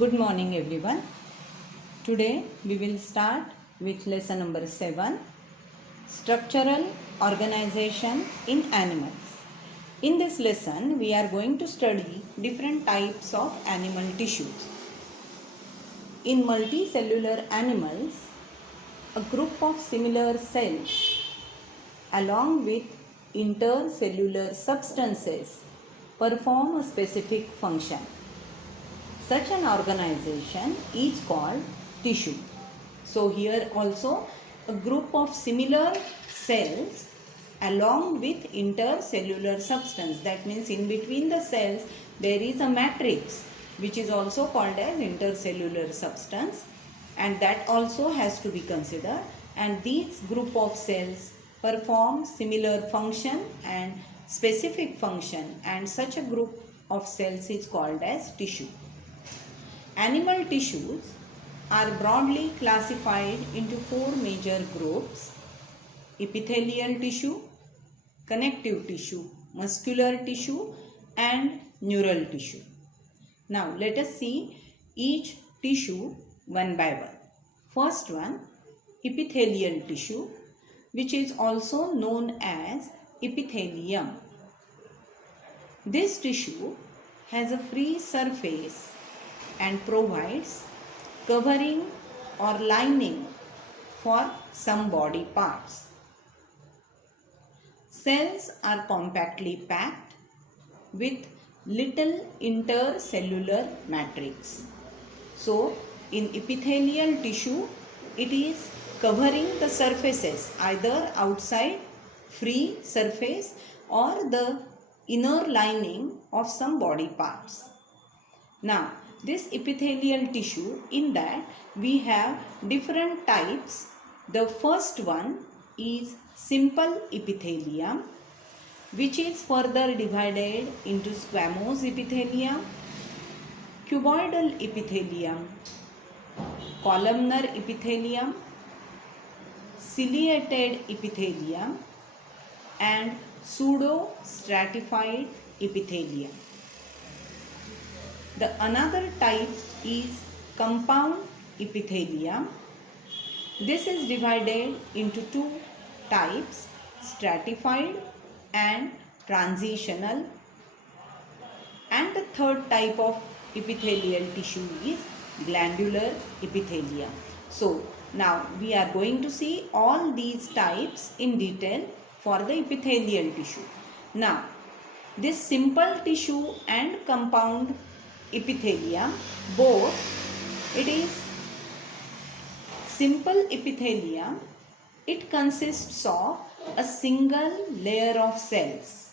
Good morning everyone. Today we will start with lesson number 7, Structural Organization in Animals. In this lesson we are going to study different types of animal tissues. In multicellular animals, a group of similar cells along with intercellular substances perform a specific function. Such an organization is called tissue. So here also a group of similar cells along with intercellular substance. That means in between the cells there is a matrix which is also called as intercellular substance, and that also has to be considered, and these group of cells perform similar function and specific function, and such a group of cells is called as tissue. Animal tissues are broadly classified into four major groups: epithelial tissue, connective tissue, muscular tissue, and neural tissue. Now let us see each tissue one by one. First one, epithelial tissue, which is also known as epithelium. This tissue has a free surface and provides covering or lining for some body parts. Cells are compactly packed with little intercellular matrix. So, in epithelial tissue, it is covering the surfaces, either outside free surface or the inner lining of some body parts. Now, this epithelial tissue, in that we have different types. The first one is simple epithelium, which is further divided into squamous epithelium, cuboidal epithelium, columnar epithelium, ciliated epithelium, and pseudo-stratified epithelium. The another type is compound epithelium. This is divided into two types: stratified and transitional. And the third type of epithelial tissue is glandular epithelium. So now we are going to see all these types in detail for the epithelial tissue. Now, this simple tissue and compound epithelium, both, it is simple epithelium. It consists of a single layer of cells.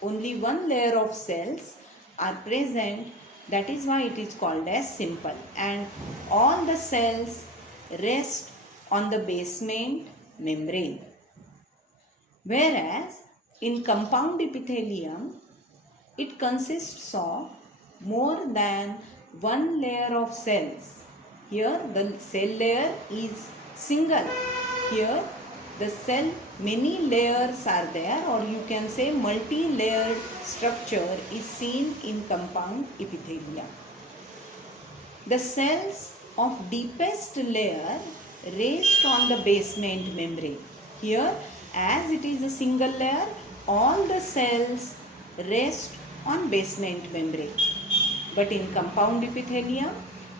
Only one layer of cells are present. That is why it is called as simple, and all the cells rest on the basement membrane. Whereas in compound epithelium, it consists of more than one layer of cells. Here the cell layer is single. Here the cell, many layers are there, or you can say multi-layered structure is seen in compound epithelium. The cells of deepest layer rest on the basement membrane. Here, as it is a single layer, all the cells rest on basement membrane. But in compound epithelium,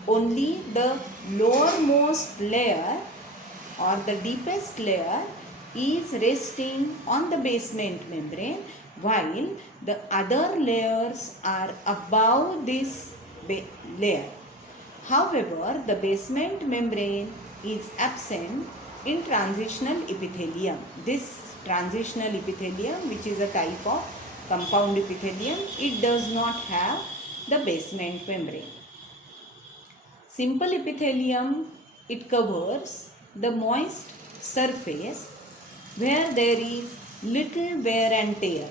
only the lowermost layer or the deepest layer is resting on the basement membrane, while the other layers are above this layer. However, the basement membrane is absent in transitional epithelium. This transitional epithelium, which is a type of compound epithelium, it does not have the basement membrane. Simple epithelium, it covers the moist surface where there is little wear and tear.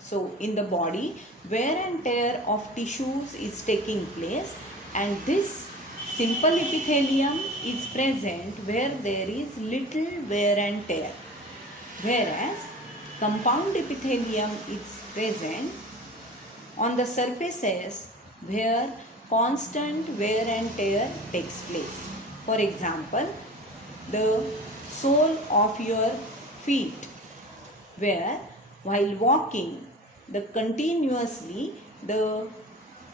So in the body, wear and tear of tissues is taking place, and this simple epithelium is present where there is little wear and tear. Whereas compound epithelium is present on the surfaces where constant wear and tear takes place. For example, the sole of your feet, where while walking, the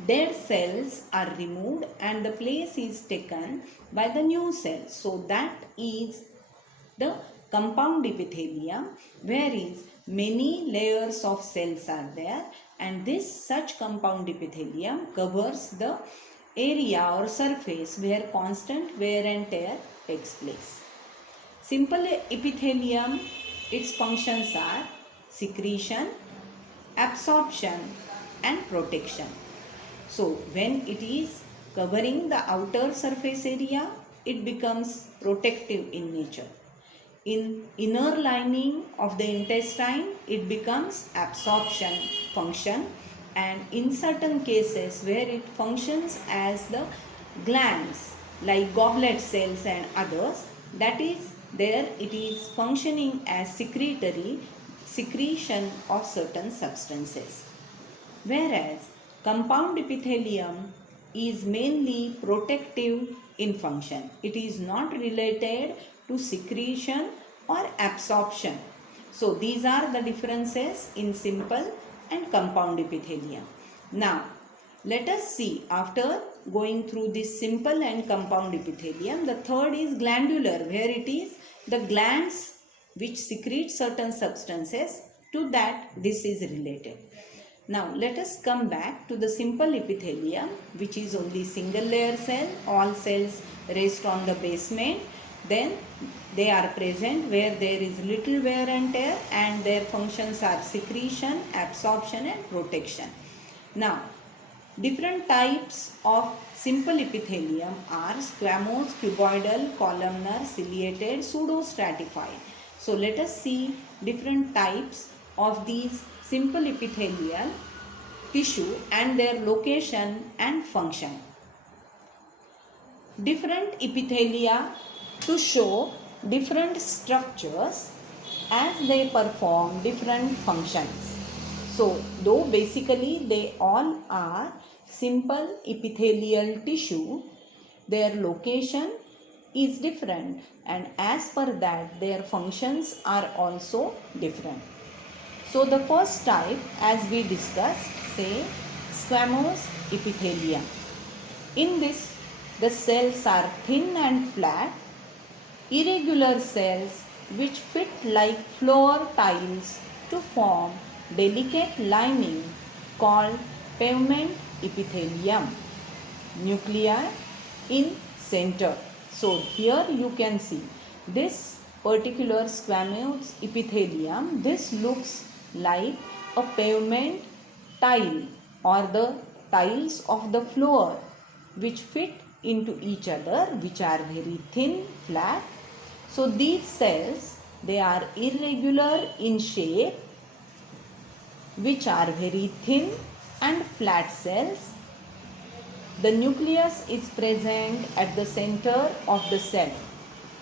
dead cells are removed and the place is taken by the new cells. So that is the compound epithelium, whereas many layers of cells are there, and this such compound epithelium covers the area or surface where constant wear and tear takes place. Simple epithelium, its functions are secretion, absorption and protection. So when it is covering the outer surface area, it becomes protective in nature. In inner lining of the intestine, it becomes absorption function, and in certain cases where it functions as the glands like goblet cells and others, that is there it is functioning as secretion of certain substances. Whereas compound epithelium is mainly protective in function. It is not related to secretion or absorption. So these are the differences in simple and compound epithelium. Now let us see, after going through this simple and compound epithelium, the third is glandular, where it is the glands which secrete certain substances. To that this is related. Now let us come back to the simple epithelium, which is only single layer cell. All cells rest on the basement. Then they are present where there is little wear and tear, and their functions are secretion, absorption and protection. Now different types of simple epithelium are squamous, cuboidal, columnar, ciliated, pseudostratified. So let us see different types of these simple epithelial tissue and their location and function. Different epithelia to show different structures as they perform different functions. So though basically they all are simple epithelial tissue, their location is different, and as per that their functions are also different. So the first type, as we discussed, say squamous epithelium. In this, the cells are thin and flat, irregular cells which fit like floor tiles to form delicate lining called pavement epithelium. Nuclei in center. So here you can see this particular squamous epithelium. This looks like a pavement tile or the tiles of the floor which fit into each other, which are very thin, flat. So these cells, they are irregular in shape, which are very thin and flat cells. The nucleus is present at the center of the cell,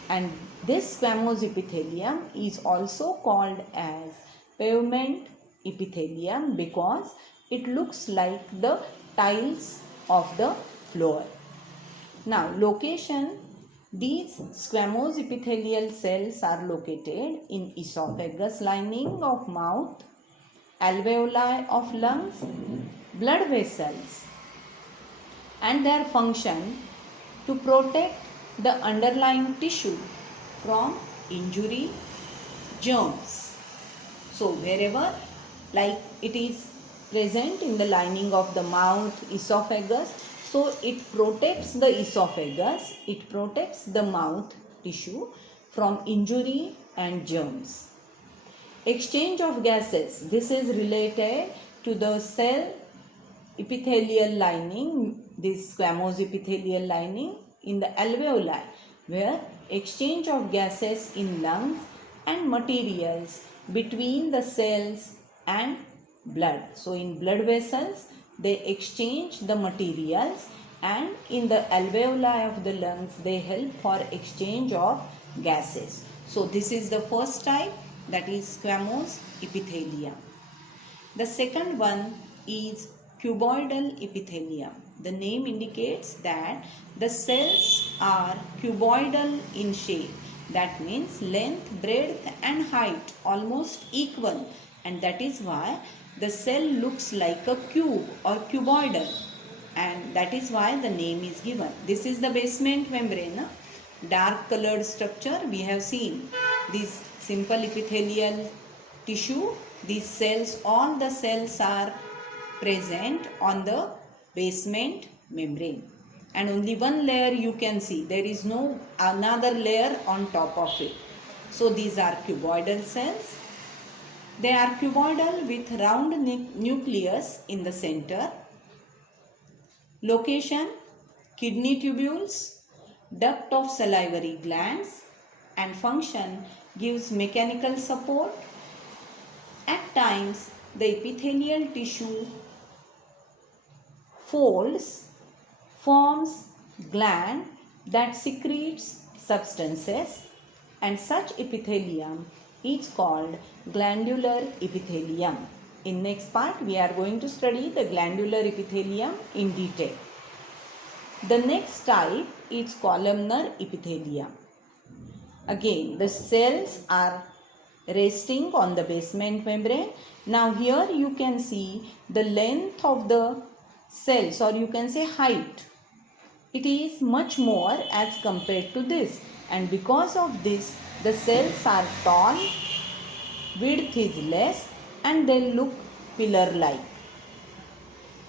and this squamous epithelium is also called as pavement epithelium because it looks like the tiles of the floor. Now location, these squamous epithelial cells are located in esophagus lining of mouth, alveoli of lungs, blood vessels, and their function to protect the underlying tissue from injury, germs. So wherever like it is present in the lining of the mouth, esophagus, so it protects the esophagus, it protects the mouth tissue from injury and germs. Exchange of gases, this is related to the cell epithelial lining, this squamous epithelial lining in the alveoli, where exchange of gases in lungs and materials between the cells and blood. So in blood vessels they exchange the materials, and in the alveoli of the lungs they help for exchange of gases. So this is the first type, that is squamous epithelium. The second one is cuboidal epithelium. The name indicates that the cells are cuboidal in shape. That means length, breadth and height almost equal, and that is why the cell looks like a cube or cuboidal, and that is why the name is given. This is the basement membrane, dark colored structure. We have seen this simple epithelial tissue. These cells, all the cells are present on the basement membrane, and only one layer you can see. There is no another layer on top of it. So these are cuboidal cells. They are cuboidal with round nucleus in the center. Location: kidney tubules, duct of salivary glands, and function: gives mechanical support. At times, the epithelial tissue folds, forms gland that secretes substances, and such epithelium is called glandular epithelium. In next part, we are going to study the glandular epithelium in detail. The next type is columnar epithelium. Again, the cells are resting on the basement membrane. Now here you can see the length of the cells, or you can say height. It is much more as compared to this, and because of this the cells are tall, width is less, and they look pillar-like.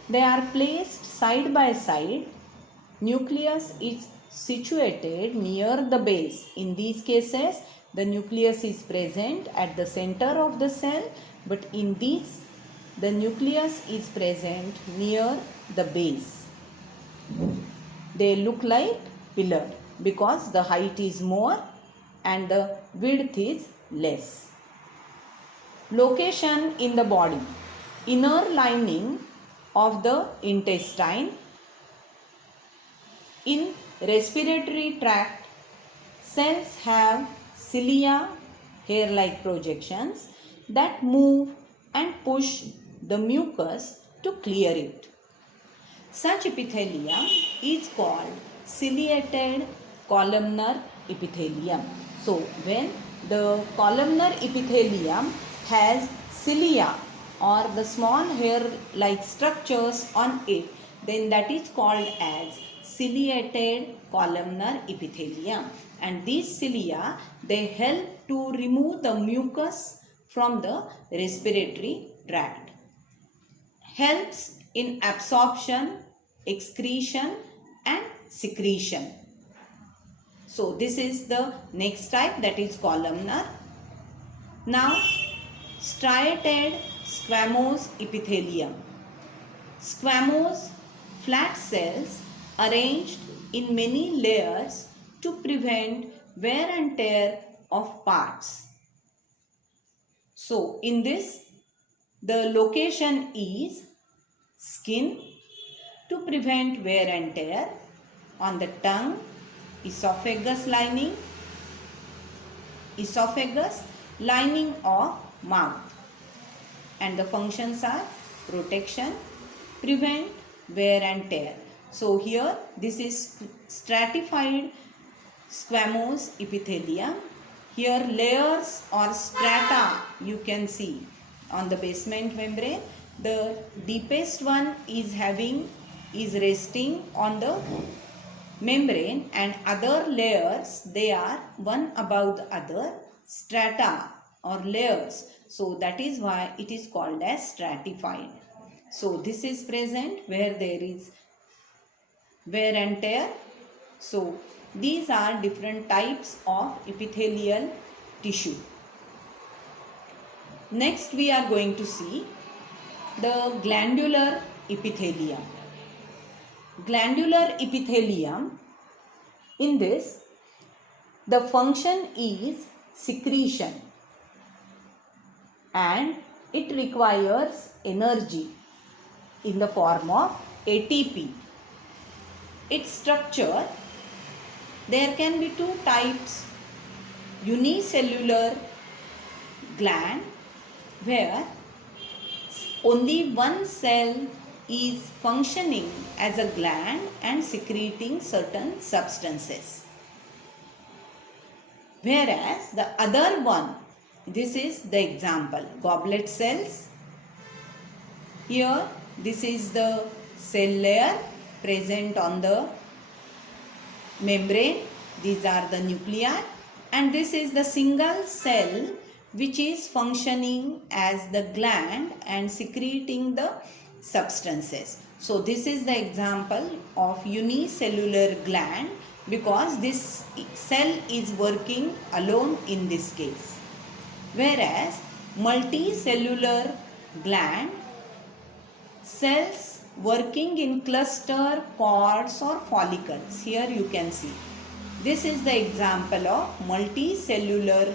They are placed side by side. Nucleus is situated near the base. In these cases, the nucleus is present at the center of the cell, but in these, the nucleus is present near the base. They look like pillar because the height is more and the width is less. Location in the body: inner lining of the intestine. In respiratory tract, cells have cilia, hair-like projections that move and push the mucus to clear it. Such epithelium is called ciliated columnar epithelium. So, when the columnar epithelium has cilia or the small hair-like structures on it, then that is called as ciliated columnar epithelium. And these cilia, they help to remove the mucus from the respiratory tract. Helps in absorption, excretion and secretion. So this is the next type, that is columnar. Now striated squamous epithelium. Squamous, flat cells arranged in many layers to prevent wear and tear of parts. So in this, the location is skin to prevent wear and tear, on the tongue, esophagus lining of mouth, and the functions are protection, prevent wear and tear. So here this is stratified squamous epithelium. Here layers or strata you can see on the basement membrane. The deepest one is resting on the membrane, and other layers, they are one above the other, strata or layers. So that is why it is called as stratified. So this is present where there is wear and tear. So these are different types of epithelial tissue. Next we are going to see the glandular epithelium. Glandular epithelium, in this, the function is secretion and it requires energy in the form of ATP. Its structure, there can be two types: unicellular gland, where only one cell is functioning as a gland and secreting certain substances. Whereas the other one, this is the example, goblet cells. Here, this is the cell layer present on the membrane. These are the nuclei, and this is the single cell which is functioning as the gland and secreting the substances. So this is the example of unicellular gland, because this cell is working alone in this case. Whereas multicellular gland, cells working in cluster, cords or follicles. Here you can see. This is the example of multicellular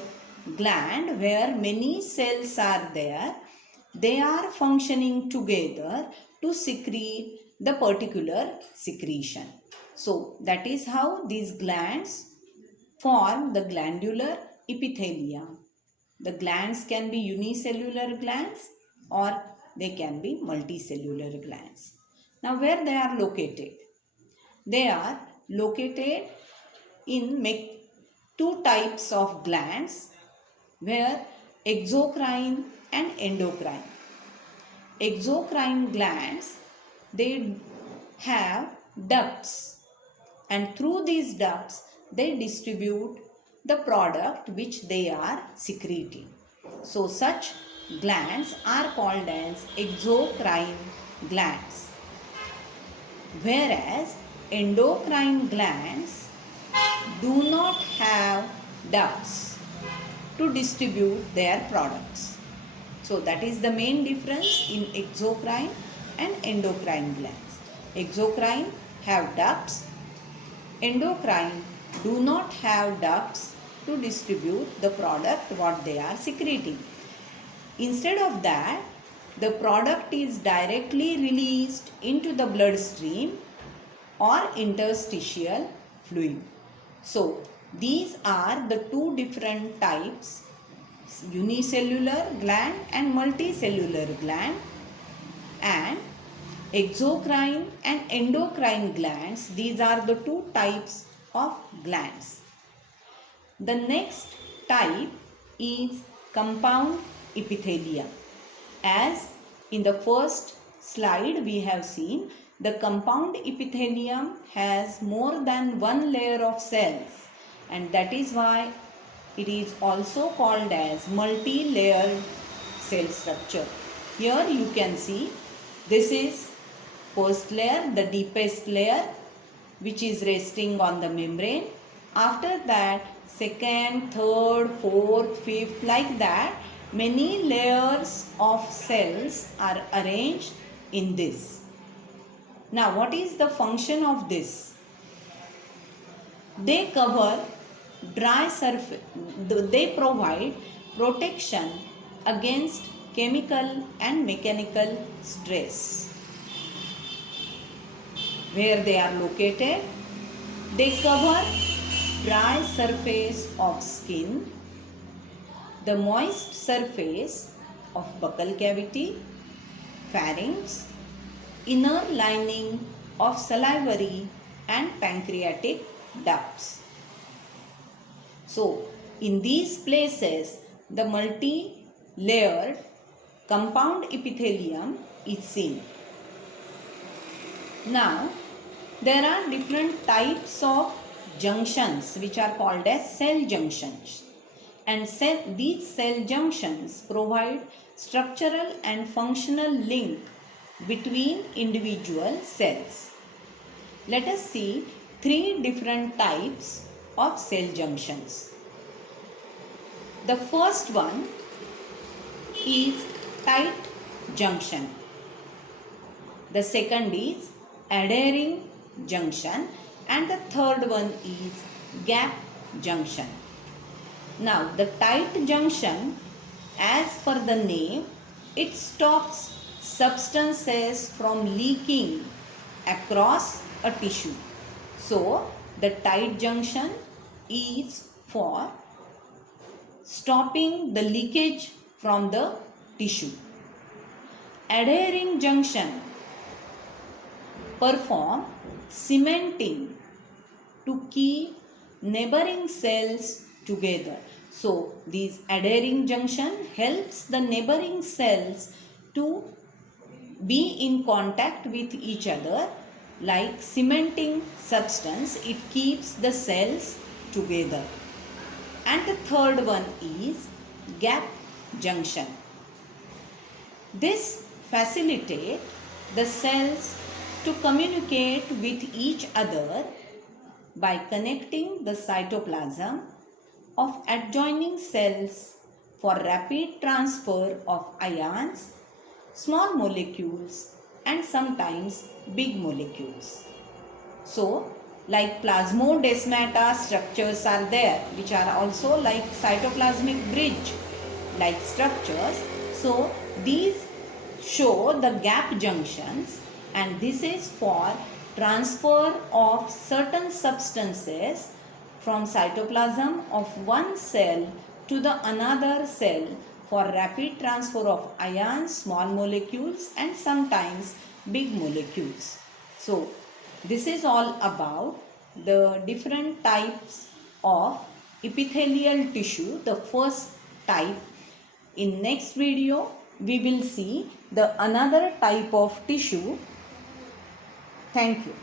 gland where many cells are there. They are functioning together to secrete the particular secretion. So that is how these glands form the glandular epithelium. The glands can be unicellular glands or they can be multicellular glands. Now where they are located? They are located in two types of glands, where exocrine and endocrine. Exocrine glands, they have ducts, and through these ducts they distribute the product which they are secreting. So such glands are called as exocrine glands. Whereas endocrine glands do not have ducts to distribute their products. So that is the main difference in exocrine and endocrine glands. Exocrine have ducts, endocrine do not have ducts to distribute the product what they are secreting. Instead of that, the product is directly released into the bloodstream or interstitial fluid. So these are the two different types, unicellular gland and multicellular gland, and exocrine and endocrine glands. These are the two types of glands. The next type is compound epithelium. As in the first slide we have seen, the compound epithelium has more than one layer of cells, and that is why it is also called as multi-layered cell structure. Here you can see this is first layer, the deepest layer, which is resting on the membrane. After that, second, third, fourth, fifth, like that, many layers of cells are arranged in this. Now, what is the function of this? They cover dry surface, they provide protection against chemical and mechanical stress. Where they are located, they cover dry surface of skin, the moist surface of buccal cavity, pharynx, inner lining of salivary and pancreatic ducts. So, in these places, the multi-layered compound epithelium is seen. Now, there are different types of junctions which are called as cell junctions. And these cell junctions provide structural and functional link between individual cells. Let us see three different types of cell junctions. The first one is tight junction. The second is adhering junction, and the third one is gap junction. Now the tight junction, as per the name, it stops substances from leaking across a tissue. So the tight junction is for stopping the leakage from the tissue. Adhering junction perform cementing to keep neighboring cells together. So these adhering junction helps the neighboring cells to be in contact with each other. Like cementing substance, it keeps the cells together. And the third one is gap junction. This facilitates the cells to communicate with each other by connecting the cytoplasm of adjoining cells for rapid transfer of ions, small molecules and sometimes big molecules. So, like plasmodesmata structures are there, which are also like cytoplasmic bridge like structures. So, these show the gap junctions, and this is for transfer of certain substances from cytoplasm of one cell to the another cell for rapid transfer of ions, small molecules and sometimes big molecules. So, this is all about the different types of epithelial tissue, the first type. In next video, we will see the another type of tissue. Thank you.